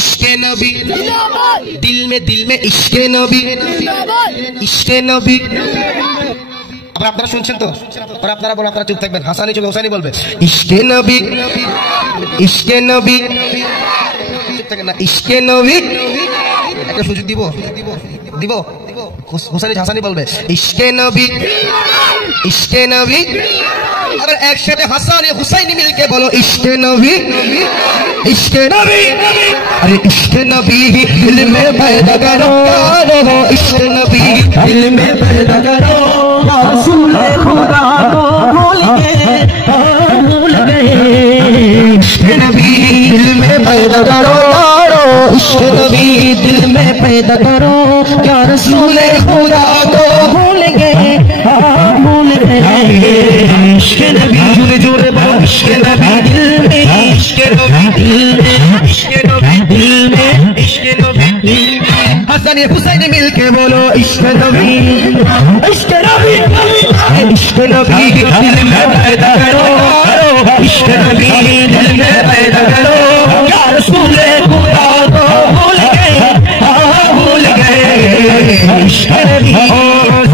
इश्क़े नबी दिल में इश्क़े नबी इश्क़े नबी। আবার আপনারা শুনছেন তো, আর আপনারা বলেন, আপনারা চুপ থাকবেন, হাসানি চোখে হোসানি বলবে ইশকে নবী ইশকে নবী। চুপ থাকেন না, ইশকে নবী। একটা সুযোগ দিব দিব হোসানি হাসানি বলবে ইশকে নবী ইশকে নবী। আবার একসাথে হাসানি হুসাইনি মিলকে বলো ইশকে নবী इश्क़े नबी। अरे इश्क़े नबी दिल में पैदा करो, इश्क़े नबी दिल में पैदा करो। रसूल खुदा को भूल गए इश्क़े नबी दिल में पैदा करो, इश्क़े नबी दिल में पैदा करो। क्या रसूल खुदा को भूल गए इश्क़े नबी। जोरे जोरे बोलो इश्क़े नबी दिल में इश्क़े नबी इश्क़े नबी दिल में इश्क़े नबी दिल में। हसन हुसैन मिलके बोलो इश्क़े नबी इश्क़े नबी इश्क़े नबी दिल में पैदा करो, इश्क़े नबी दिल में पैदा करो। क्या रसूल खुदा को भूल गए इश्क़े नबी।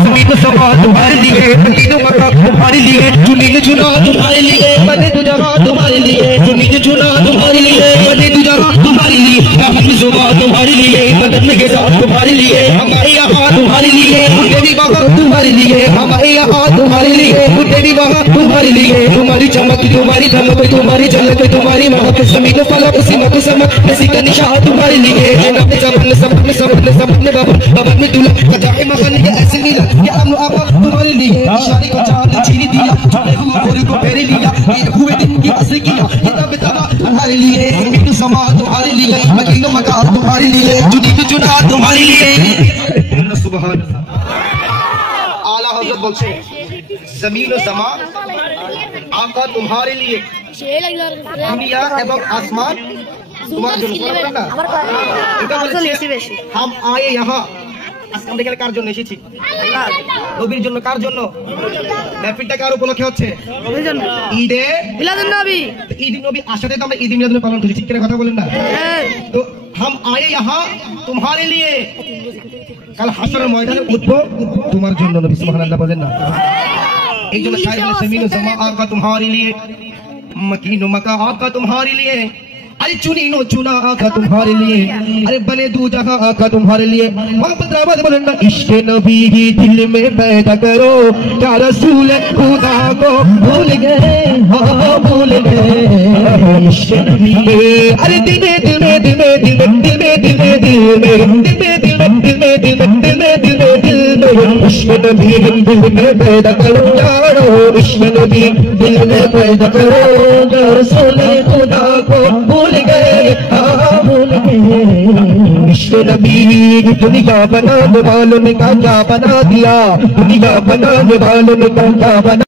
सभी को सवा तुम्हारे लिए, तीनों मका तुम्हारे लिए, चुनी चुना तुम्हारे लिए, बने तू जगह तुम्हारे लिए, चुनी चुना तुम्हारे लिए, बने तू जगह तुम्हारे लिए। हम जुबा तुम्हारे लिए, बदन में गिरा तुम्हारे लिए, हमारे यहाँ तुम्हारे लिए, देवी वहाँ तुम्हारे लिए, हमारे यहाँ तुम्हारे लिए, देवी वहाँ तुम्हारे लिए। तुम्हारी चमक तुम्हारी धमक तुम्हारी झलक तुम्हारी महक, ज़मीन फलक सिमत समक किसी का निशान तुम्हारे लिए। जन्नत जबन सबन बबन में दुल्हन कजाए मगन ये ऐसे नीला, ये अमन आपा तुम्हारे लिए। इशारे को चाल छीनी दिया, छुपे हुए गोरी को फेरी लिया, ये हुए दिन की हंसी किया, ये तब तबा तुम्हारे लिए। ज़मीन समा तुम्हारे लिए, मदीना मक्का तुम्हारे लिए, जुदी चुना तुम्हारे लिए। सुभान आला हज़रत बोलते ज़मीन व समा आका तुम्हारे लिए, दुनिया एवं आसमान তোমার জন্য। हम आए यहाँ আজকে কার জন্য এসেছি? নবীর জন্য। কার জন্য? মেহফিলটা কার উপলক্ষে হচ্ছে? নবীর জন্য। ঈদে মিলাদুন নবী। ঈদ নবী আসাতে তো আমরা ঈদ মিলাদুন পালন করি, ঠিক করে কথা বলেন না? তো हम आए यहाँ तुम्हारे लिए, কাল হাসরের ময়দানে উঠবো তোমার জন্য। নবী সুবহানাল্লাহ বলেন না? এই জন্য শায়র বলে জমিন জামা আকা तुम्हारे लिए, मकीन मका आका तुम्हारे लिए, अरे चुनी नो चुना आका तुम्हारे लिए, अरे बने दू जहां आका तुम्हारे लिए। मोहब्बत बोलना इश्क़े नबी दिल में पैदा करो। क्या रसूल खुदा को भूल गए भूल गए इश्क़े नबी। अरे दिल में दिल में दिल में दिल में दिल में दिल में दिल में दिल में दिल में दिल में दिल में दिल में दिल में दिल में इश्क़े नबी दिल में पैदा करो, इश्क़े नबी दिल में पैदा करो। क्या रसूल खुदा को भूल गए भूल गए इश्क़े नबी। दुनिया बनाने वालों ने क्या बना दिया, दुनिया बनाने वालों ने क्या बना